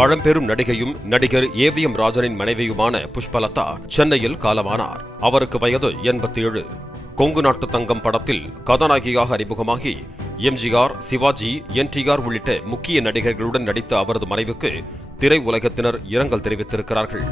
பழம்பெரும் நடிகையும் நடிகர் ஏவிஎம் ராஜனின் மனைவியுமான புஷ்பலதா சென்னையில் காலமானார். அவருக்கு வயது 87. கொங்கு நாட்டு தங்கம் படத்தில் கதாநாயகியாக அறிமுகமாகி எம்ஜிஆர், சிவாஜி, என்டிஆர் உள்ளிட்ட முக்கிய நடிகர்களுடன் நடித்த அவரது மறைவுக்கு திரை உலகத்தினர் இரங்கல் தெரிவித்திருக்கிறார்கள்.